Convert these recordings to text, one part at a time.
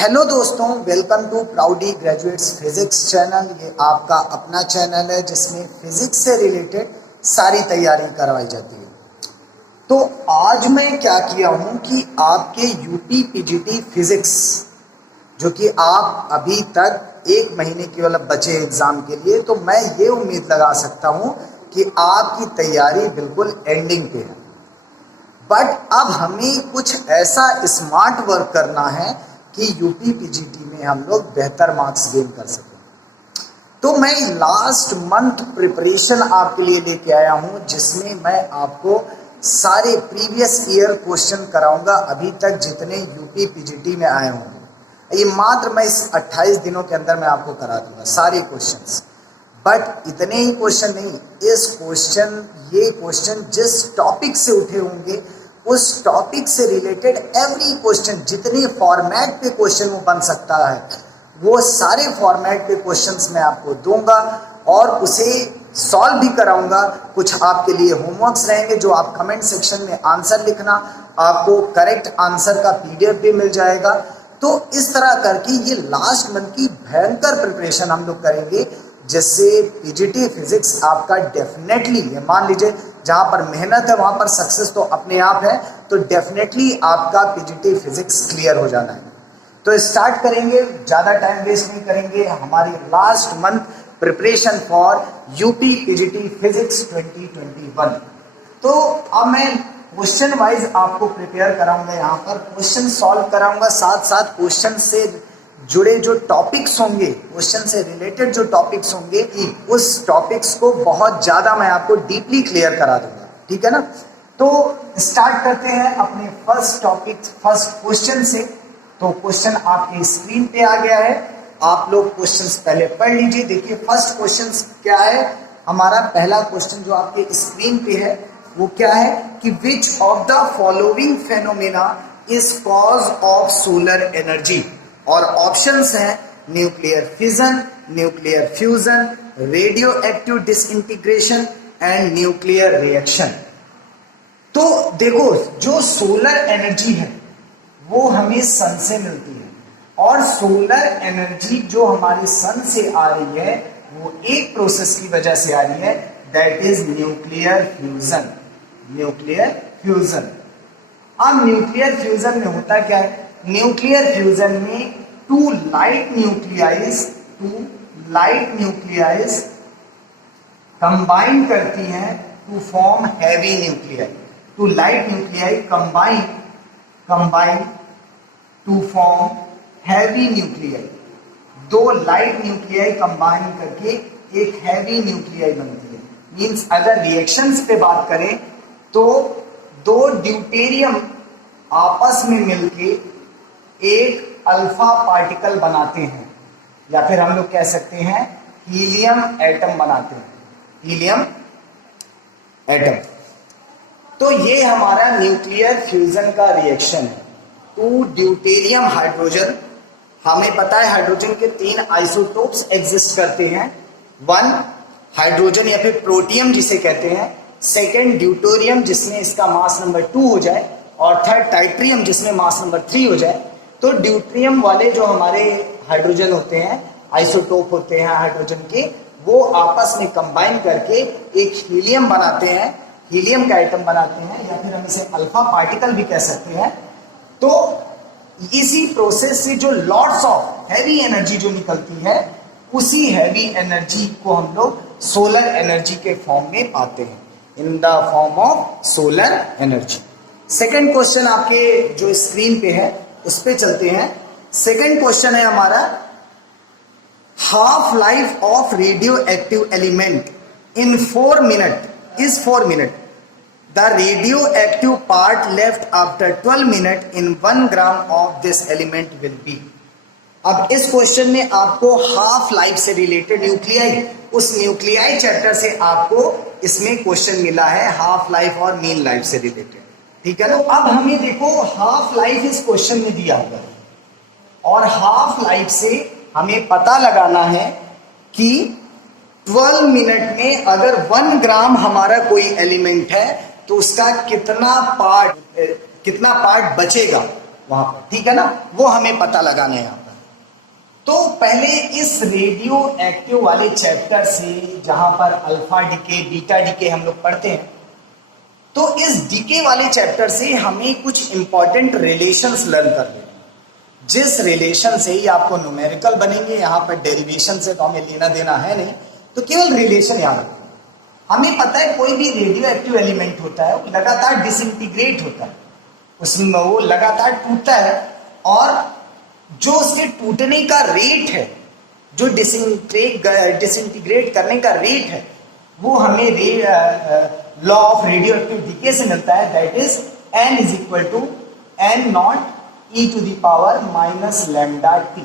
Hello दोस्तों, welcome to प्राउडी graduates physics channel. ये आपका अपना चैनल है जिसमें फिजिक्स से रिलेटेड सारी तैयारी करवाई जाती है। तो आज मैं क्या किया हूँ कि आपके यूपी पीजीटी फिजिक्स जो कि आप अभी तक एक महीने केवल बचे एग्जाम के लिए, तो मैं ये उम्मीद लगा सकता हूँ कि आपकी तैयारी बिल्कुल एंडिंग पे है। बट अब हमें कुछ ऐसा स्मार्ट वर्क करना है कि यूपी पीजीटी में हम लोग बेहतर मार्क्स गेन कर सकें। तो मैं लास्ट मंथ प्रिपरेशन आपके लिए लेके आया हूं, जिसमें मैं आपको सारे प्रीवियस ईयर क्वेश्चन कराऊंगा अभी तक जितने यूपी पीजीटी में आए होंगे। ये मात्र मैं इस 28 दिनों के अंदर मैं आपको करा दूंगा सारे क्वेश्चंस। बट इतने ही क्वेश्चन नहीं, ये क्वेश्चन जिस टॉपिक से उठे होंगे उस टॉपिक से रिलेटेड एवरी क्वेश्चन, जितने फॉर्मेट पे क्वेश्चन वो बन सकता है वो सारे फॉर्मेट पे क्वेश्चंस मैं आपको दूंगा और उसे सॉल्व भी कराऊंगा। कुछ आपके लिए होमवर्क्स रहेंगे जो आप कमेंट सेक्शन में आंसर लिखना, आपको करेक्ट आंसर का पीडीएफ भी मिल जाएगा। तो इस तरह करके ये लास्ट मंथ की भयंकर प्रिपरेशन हम लोग करेंगे, जिससे पीजीटी फिजिक्स आपका डेफिनेटली, मान लीजिए जहां पर मेहनत है वहां पर सक्सेस तो अपने आप है, तो डेफिनेटली आपका पीजीटी फिजिक्स क्लियर हो जाना है। तो स्टार्ट करेंगे, ज्यादा टाइम वेस्ट नहीं करेंगे। हमारी last month preparation for UP PGT physics 2021। तो अब मैं क्वेश्चन वाइज आपको प्रिपेयर कराऊंगा, यहाँ पर क्वेश्चन सॉल्व कराऊंगा, साथ साथ क्वेश्चन से जुड़े जो टॉपिक्स होंगे, क्वेश्चन से रिलेटेड जो टॉपिक्स होंगे, उस टॉपिक्स को बहुत ज्यादा मैं आपको डीपली क्लियर करा दूंगा। ठीक है ना? तो स्टार्ट करते हैं अपने फर्स्ट टॉपिक, फर्स्ट क्वेश्चन से। तो क्वेश्चन आपके स्क्रीन पे आ गया है, आप लोग क्वेश्चंस पहले पढ़ लीजिए। देखिए फर्स्ट क्वेश्चन क्या है हमारा। पहला क्वेश्चन जो आपके स्क्रीन पे है वो क्या है कि which of the following phenomena is cause of solar energy. और ऑप्शंस हैं nuclear fission, nuclear fusion, radio active disintegration and nuclear reaction. तो देखो, जो सोलर एनर्जी है वो हमें सन से मिलती है, और सोलर एनर्जी जो हमारी सन से आ रही है वो एक प्रोसेस की वजह से आ रही है, that is nuclear fusion. Nuclear fusion. अब न्यूक्लियर फ्यूजन में होता क्या है? न्यूक्लियर फ्यूजन में टू लाइट न्यूक्लियाइज कंबाइन करती हैं to form heavy nuclei. Two light nuclei combine to form heavy nuclei. दो लाइट न्यूक्लियाई कंबाइन करके एक हैवी न्यूक्लियाई बनती है। मींस अगर रिएक्शंस पे बात करें तो दो ड्यूटेरियम आपस में मिलके एक अल्फा पार्टिकल बनाते हैं, या फिर हम लोग कह सकते हैं हीलियम एटम बनाते हैं, हीलियम एटम। तो ये हमारा न्यूक्लियर फ्यूजन का रिएक्शन है। टू ड्यूटेरियम हाइड्रोजन, हमें पता है हाइड्रोजन के 3 आइसोटोप्स एग्जिस्ट करते हैं। 1 हाइड्रोजन या फिर प्रोटियम जिसे कहते हैं, सेकेंड ड्यूटेरियम जिसमें इसका मास नंबर 2 हो जाए, और थर्ड टाइट्रियम जिसमें मास नंबर 3 हो जाए। तो ड्यूटेरियम वाले जो हमारे हाइड्रोजन होते हैं, आइसोटोप होते हैं हाइड्रोजन के, वो आपस में कंबाइन करके एक हीलियम बनाते हैं, हीलियम का एटम बनाते हैं, या फिर हम इसे अल्फा पार्टिकल भी कह सकते हैं। तो इसी प्रोसेस से जो लॉट्स ऑफ हैवी एनर्जी जो निकलती है, उसी हैवी एनर्जी को हम लोग सोलर एनर्जी के फॉर्म में पाते हैं, in the form of solar energy. Second question आपके जो स्क्रीन पे है उस पे चलते हैं। सेकेंड क्वेश्चन है हमारा, half life of radio active element in 4 minute is 4 minute. The radio active part left after 12 minute in 1 gram of this element will be. अब इस क्वेश्चन में आपको हाफ लाइफ से रिलेटेड न्यूक्लियाई, उस nuclei chapter से आपको इसमें question मिला है, हाफ लाइफ और मीन लाइफ से रिलेटेड। ठीक है ना? अब हमें देखो हाफ लाइफ इस क्वेश्चन में दिया हुआ है, और हाफ लाइफ से हमें पता लगाना है कि 12 मिनट में अगर 1 ग्राम हमारा कोई एलिमेंट है तो उसका कितना पार्ट बचेगा वहां पर, ठीक है ना, वो हमें पता लगाना है यहाँ पर। तो पहले इस रेडियो एक्टिव वाले चैप्टर से, जहां पर अल्फा डीके बीटा डीके हम लोग पढ़ते हैं, तो इस डीके वाले चैप्टर से हमें कुछ इंपॉर्टेंट रिलेशंस लर्न कर लेना, जिस रिलेशन से ही आपको न्यूमेरिकल बनेंगे। यहाँ पर डेरिवेशन से तो हमें लेना देना है नहीं, तो केवल रिलेशन याद रखना। हमें पता है कोई भी रेडियो एक्टिव एलिमेंट होता है वो लगातार डिसइंटीग्रेट होता है, उसमें वो लगातार टूटता है, और जो उसके टूटने का रेट है, जो डिसइंटीग्रेट करने का रेट है, वो हमें law of radioactive decay से मिलता है, that is n is equal to n not e to the power minus lambda T.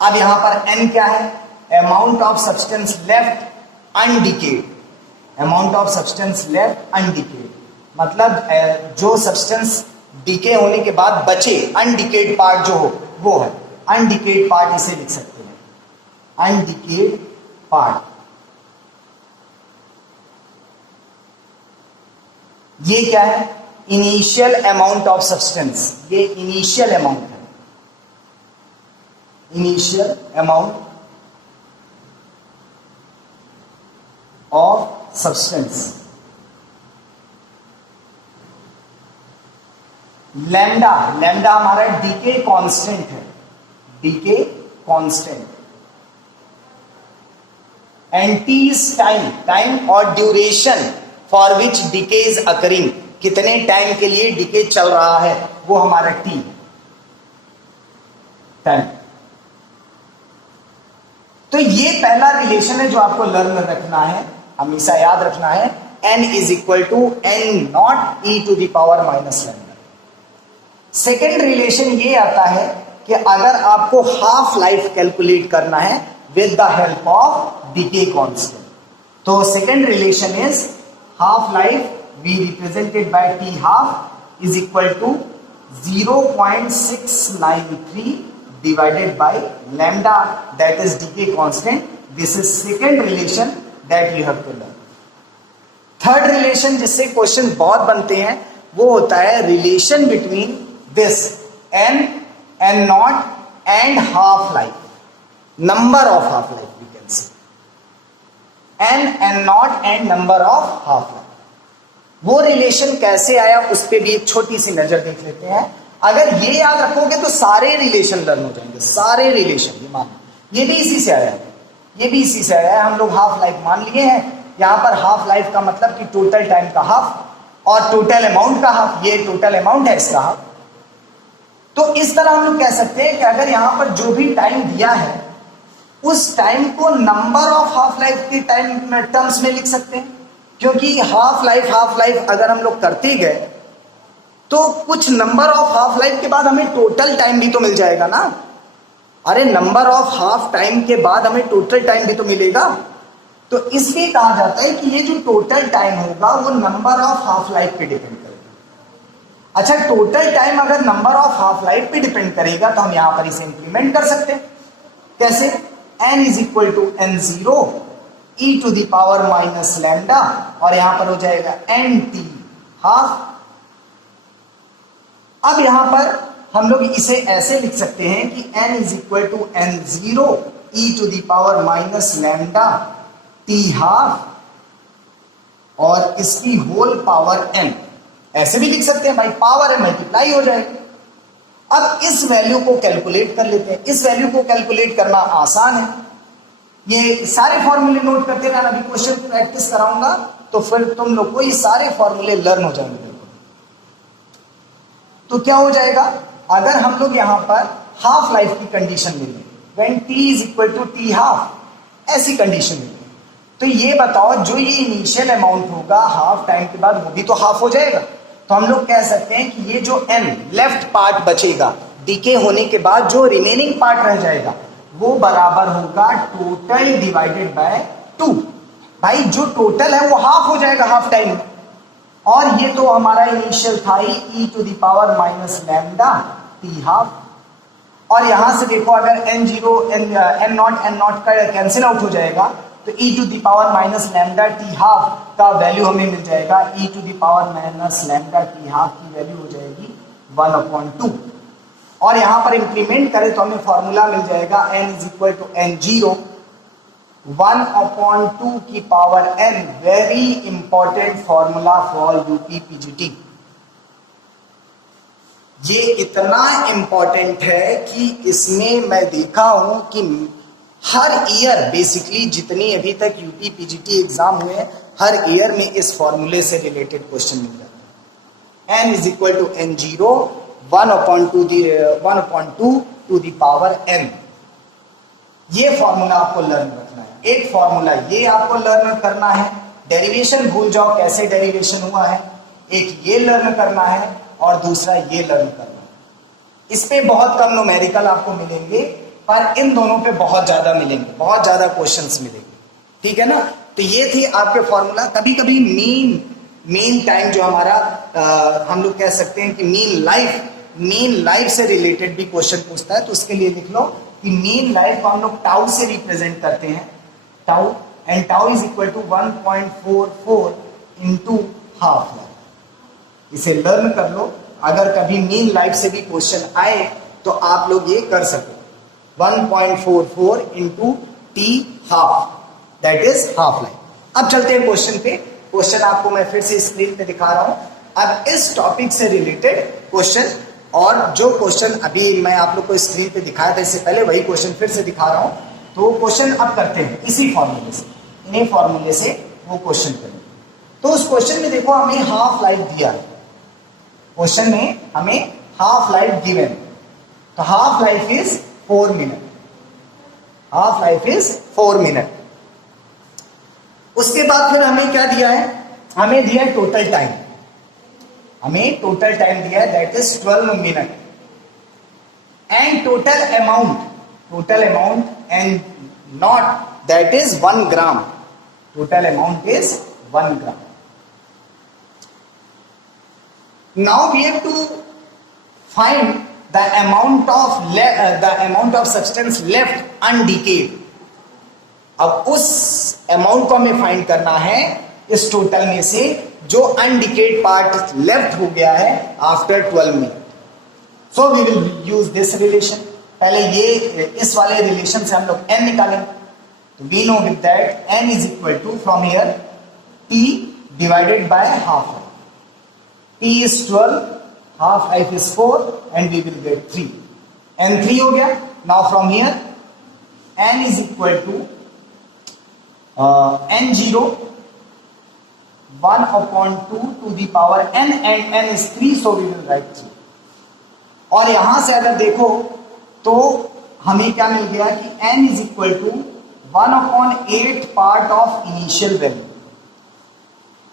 अब यहां पर n क्या है? Amount of substance left undecayed, amount of substance left undecayed, मतलब जो सब्सटेंस डीके होने के बाद बचे, अनडिकेड पार्ट जो हो वो है अनडिकेड पार्ट, इसे लिख सकते हैं अनडिकेड पार्ट। ये क्या है? इनिशियल अमाउंट ऑफ सब्सटेंस, ये इनिशियल अमाउंट है, initial amount of substance. Lambda, lambda हमारा डीके कांस्टेंट है, decay constant. And T is time, time और duration for which decay is occurring, कितने टाइम के लिए डीके चल रहा है, वो हमारा टी टाइम। तो ये पहला रिलेशन है जो आपको लर्न रखना है, हमेशा याद रखना है, n is equal to n not e to the power minus lambda. Second relation ये आता है कि अगर आपको हाफ लाइफ कैलकुलेट करना है with the help of decay constant, तो second relation is half life we represented by t half is equal to 0.693 divided by lambda, that is decay constant. This is second relation that you have to learn. Third relation जिससे question बहुत बनते हैं वो होता है relation between this n not and half life, number of half life we can say n not and number of half life. वो relation कैसे आया उस पर भी एक छोटी सी नजर देख लेते हैं। अगर ये याद रखोगे तो सारे रिलेशन लर्न हो जाएंगे, सारे रिलेशन। ये मान, ये भी इसी से आया है, ये भी इसी से आया है। हम लोग हाफ लाइफ मान लिए हैं, यहां पर हाफ लाइफ का मतलब कि टोटल टाइम का हाफ और टोटल अमाउंट का हाफ, ये टोटल अमाउंट है इसका हाफ। तो इस तरह हम लोग कह सकते हैं कि अगर यहां पर जो भी टाइम दिया है उस टाइम को नंबर ऑफ हाफ लाइफ के टाइम टर्म्स में लिख सकते हैं, क्योंकि हाफ लाइफ अगर हम लोग करते गए तो कुछ नंबर ऑफ हाफ लाइफ के बाद हमें टोटल टाइम भी तो मिल जाएगा ना। अरे नंबर ऑफ हाफ टाइम के बाद हमें टोटल टाइम भी तो मिलेगा। तो इसलिए कहा जाता है कि ये जो टोटल टाइम होगा वो नंबर ऑफ हाफ लाइफ पे डिपेंड करेगा। अच्छा, टोटल टाइम अगर नंबर ऑफ हाफ लाइफ पे डिपेंड करेगा तो हम यहां पर इसे इंप्लीमेंट कर सकते हैं। कैसे? n is equal to n0 e to the power minus lambda, और यहां पर हो जाएगा n t हाफ। अब यहां पर हम लोग इसे ऐसे लिख सकते हैं कि n is equal to n0 e to the power minus lambda t half, और इसकी होल पावर n। ऐसे भी लिख सकते हैं भाई, पावर है मल्टीप्लाई हो जाएगी। अब इस वैल्यू को कैलकुलेट कर लेते हैं। इस वैल्यू को कैलकुलेट करना आसान है, ये सारे फॉर्मूले नोट करते रहना। अभी क्वेश्चन प्रैक्टिस कराऊंगा तो फिर तुम लोग को ये सारे फॉर्मूले लर्न हो जाएंगे। तो क्या हो जाएगा, अगर हम लोग यहां पर हाफ लाइफ की कंडीशन ले लें, when t is equal to t half, ऐसी कंडीशन ले लें, तो ये बताओ जो ये इनिशियल अमाउंट होगा हाफ टाइम के बाद वो भी तो हाफ हो जाएगा। तो हम लोग कह सकते हैं कि ये जो n लेफ्ट पार्ट बचेगा डीके होने के बाद, जो रिमेनिंग पार्ट रह जाएगा वो बराबर होगा टोटल डिवाइडेड बाय 2। भाई जो टोटल है वो हाफ हो जाएगा हाफ टाइम में, और ये तो हमारा इनिशियल था ही e to the power minus lambda t half. और यहां से देखो अगर n0 n नॉट का कैंसिल आउट हो जाएगा तो e to the power minus lambda t half का वैल्यू हमें मिल जाएगा, e to the power minus lambda t half की वैल्यू हो जाएगी 1/2, और यहां पर इंक्रीमेंट करें तो हमें फॉर्मूला मिल जाएगा n is equal to n0 1/2 की power n। Very important formula for UP PGT. ये इतना इंपॉर्टेंट है कि इसमें मैं देखा हूं कि हर ईयर बेसिकली जितनी अभी तक यूपी पीजीटी एग्जाम हुए हैं, हर ईयर में इस फॉर्मूले से रिलेटेड क्वेश्चन मिल जाता है। n is equal to n0 1/2 to the power n। ये फॉर्मूला आपको लर्न रखना है। एक फॉर्मूला ये आपको लर्न करना है, डेरिवेशन भूल जाओ कैसे डेरिवेशन हुआ है, एक ये लर्न करना है और दूसरा ये लर्न करना है। इस पे बहुत कम न्यूमेरिकल आपको मिलेंगे, पर इन दोनों पे बहुत ज्यादा मिलेंगे, बहुत ज्यादा क्वेश्चंस मिलेंगे, ठीक है ना। तो ये थी आपके फॉर्मूला। कभी कभी मीन टाइम जो हमारा हम लोग कह सकते हैं कि मीन लाइफ से रिलेटेड भी क्वेश्चन पूछता है, तो उसके लिए लिख लो कि मीन लाइफ को हम लोग टाउ से रिप्रेजेंट करते हैं, tau, and tau is equal to 1.44 into half life. इसे लर्न कर लो, अगर कभी मीन लाइफ से भी क्वेश्चन आए तो आप लोग ये कर सको। 1.44 into T half, that is half life. अब चलते हैं क्वेश्चन पे। क्वेश्चन आपको मैं फिर से स्क्रीन पे दिखा रहा हूं। अब इस टॉपिक से रिलेटेड क्वेश्चन, और जो क्वेश्चन अभी मैं आप लोग को स्क्रीन पे दिखाया था इससे पहले, वही क्वेश्चन फिर से दिखा रहा हूं। तो क्वेश्चन अब करते हैं इसी फॉर्मूले से, इन्हीं फॉर्मूले से वो क्वेश्चन करेंगे। तो उस क्वेश्चन में देखो हमें हाफ लाइफ दिया है, क्वेश्चन में हमें हाफ लाइफ गिवन, तो half life is 4 minute, half life is 4 minute. उसके बाद फिर हमें क्या दिया है, हमें दिया है टोटल टाइम, हमें टोटल टाइम दिया है that is 12 minute, and total amount and not that is 1 gram, total amount is 1 gram. Now we have to find the amount of substance left undecayed. अब उस अमाउंट को हमें find करना है इस टोटल में से जो अनडिकेड पार्ट लेफ्ट हो गया है after 12 minute. So we will use this relation. पहले ये इस वाले रिलेशन से हम लोग n निकालेंगे। तो we know with that n is equal to from here t divided by half. T is 12, half life is 4, and we will get 3. N 3 हो गया. Now from here, N is equal to N0 1/2 to the power N, and N is 3, so we will write 3. और यहां से अगर देखो तो हमें क्या मिल गया कि N is equal to 1/8 part of initial value.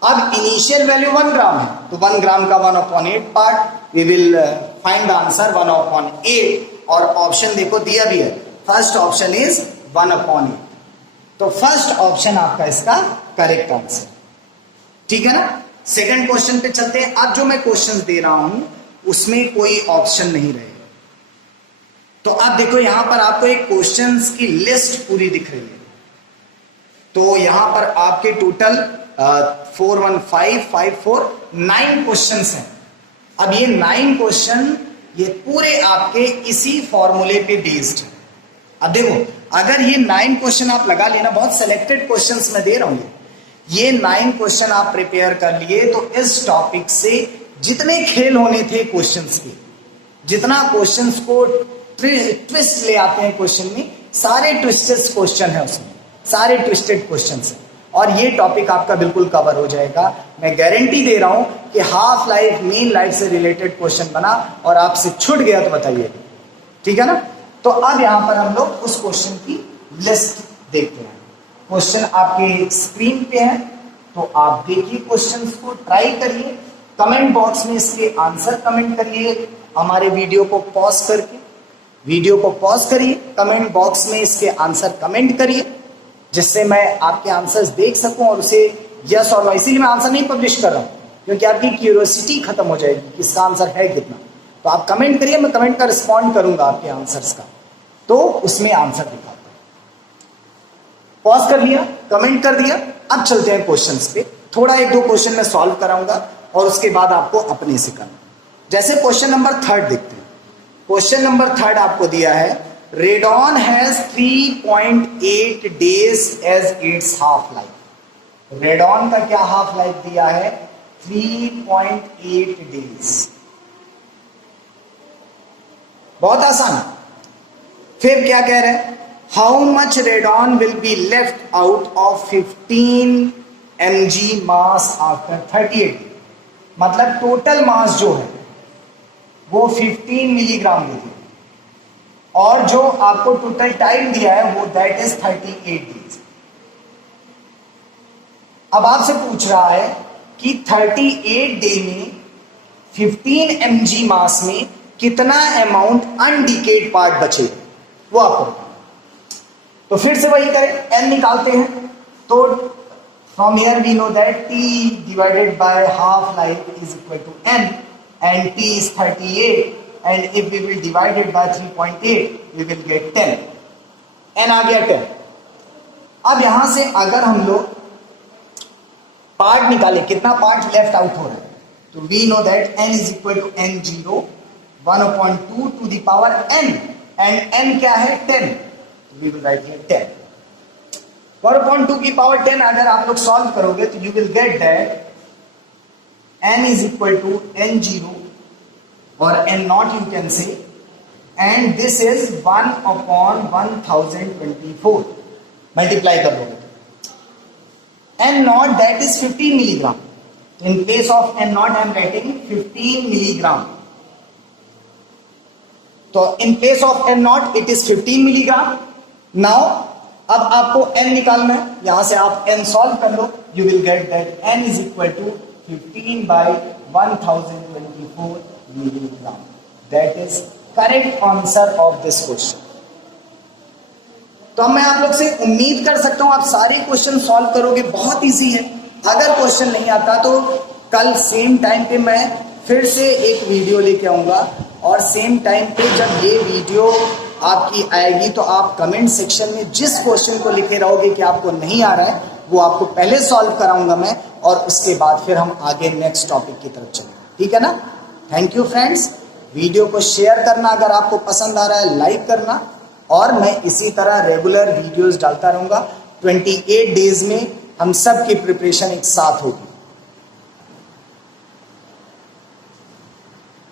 अब इनिशियल वैल्यू 1 ग्राम है, तो 1 ग्राम का 1/8 part, we will find the answer 1/8। और ऑप्शन देखो दिया भी है, फर्स्ट ऑप्शन इज 1/8, तो फर्स्ट ऑप्शन आपका इसका करेक्ट आंसर, ठीक है ना। सेकंड क्वेश्चन पे चलते हैं। अब जो मैं क्वेश्चन दे रहा हूं उसमें कोई ऑप्शन नहीं रहेगा। तो अब देखो यहां पर आपको एक क्वेश्चंस की लिस्ट पूरी दिख रही है। तो यहां पर आपके टोटल 4 1 5 5 4 9 क्वेश्चंस हैं। अब ये 9 क्वेश्चन ये पूरे आपके इसी फॉर्मूले पे बेस्ड है। अब देखो अगर ये 9 क्वेश्चन आप लगा लेना, बहुत सिलेक्टेड क्वेश्चंस मैं दे रहा हूं, ये 9 क्वेश्चन आप प्रिपेयर कर लिए तो इस टॉपिक से जितने खेल होने थे क्वेश्चंस के, जितना क्वेश्चंस को ट्विस्ट ले आते हैं क्वेश्चन में, सारे ट्विस्टेड क्वेश्चन है उसमें, सारे ट्विस्टेड क्वेश्चंस हैं, और ये टॉपिक आपका बिल्कुल कवर हो जाएगा। मैं गारंटी दे रहा हूं कि हाफ लाइफ मीन लाइफ से रिलेटेड क्वेश्चन बना और आपसे छूट गया तो बताइए, ठीक है ना। तो अब यहां पर हम लोग उस क्वेश्चन की लिस्ट देखते हैं। क्वेश्चन आपके स्क्रीन पे है, तो आप देखिए क्वेश्चंस को, ट्राई करिए, कमेंट बॉक्स में इसके आंसर कमेंट करिए। हमारे वीडियो को पॉज करके, वीडियो को पॉज करिए, कमेंट बॉक्स में इसके आंसर कमेंट करिए, जिससे मैं आपके आंसर्स देख सकूं और उसे यस और नो। इसीलिए मैं आंसर नहीं पब्लिश कर रहा हूं, क्योंकि आपकी क्यूरियोसिटी खत्म हो जाएगी कि इसका आंसर है कितना। तो आप कमेंट करिए, मैं कमेंट का रिस्पॉन्ड करूंगा आपके आंसर्स का, तो उसमें आंसर दिखाता हूं। पॉज कर लिया, कमेंट कर दिया। अब चलते हैं क्वेश्चंस पे। थोड़ा 1-2 क्वेश्चन मैं सॉल्व कराऊंगा और उसके बाद आपको अपने से करना। जैसे क्वेश्चन नंबर 3 देखते हैं। क्वेश्चन नंबर 3 आपको दिया है, radon has 3.8 days as its half life. Radon का क्या हाफ लाइफ दिया है? 3.8 डेज। बहुत आसान। फिर क्या कह रहे हैं? How much radon will be left out of 15 mg mass after 38। मतलब टोटल मास जो है वो 15 मिलीग्राम देती है, और जो आपको टोटल टाइम दिया है वो दैट इज 38 डेज। अब आपसे पूछ रहा है कि 38 डे में 15 mg मास में कितना अमाउंट अनडिकेड पार्ट बचे, वो आपको बताना। तो फिर से वही करें, n निकालते हैं। तो from here we know that t divided by half life is equal to n, and t is 38, and if we will divide it by 3.8 we will get 10। n आ गया 10। अब यहां से अगर हम लोग पार्ट निकालें, कितना पार्ट लेफ्ट आउट हो रहा है, तो we know that n is equal to n0 1/2 to the power n, and n क्या है? 10। तो we will write here 10 1/2 की पावर 10। अगर आप लोग सॉल्व करोगे तो you will get that n is equal to n0 or n0 you can say, and this is 1/1024। Multiply कर दोगे n0 that is 15 milligram। In place of n0 I am writing 15 milligram। तो in place of n0 it is 15 milligram। Now अब आपको n निकालना है, यहां से आप n सॉल्व कर लो, you will get that n is equal to 15 by 1024 milligram। That is correct answer of this question। तो मैं आप लोग से उम्मीद कर सकता हूं आप सारे क्वेश्चन सॉल्व करोगे, बहुत इजी है। अगर क्वेश्चन नहीं आता तो कल सेम टाइम पे मैं फिर से एक वीडियो लेके आऊंगा, और सेम टाइम पे जब ये वीडियो आपकी आएगी तो आप कमेंट सेक्शन में जिस क्वेश्चन को लिखे रहोगे कि आपको नहीं आ रहा है, वो आपको पहले सॉल्व कराऊंगा मैं, और उसके बाद फिर हम आगे नेक्स्ट टॉपिक की तरफ चलेंगे। ठीक है ना? Thank you friends. वीडियो को शेयर करना, अगर आपको पसंद आ रहा है लाइक करना, और मैं इसी तरह रेगुलर वीडियोस डालता रहूंगा। 28 डेज में हम सब की प्रिपरेशन एक साथ होगी।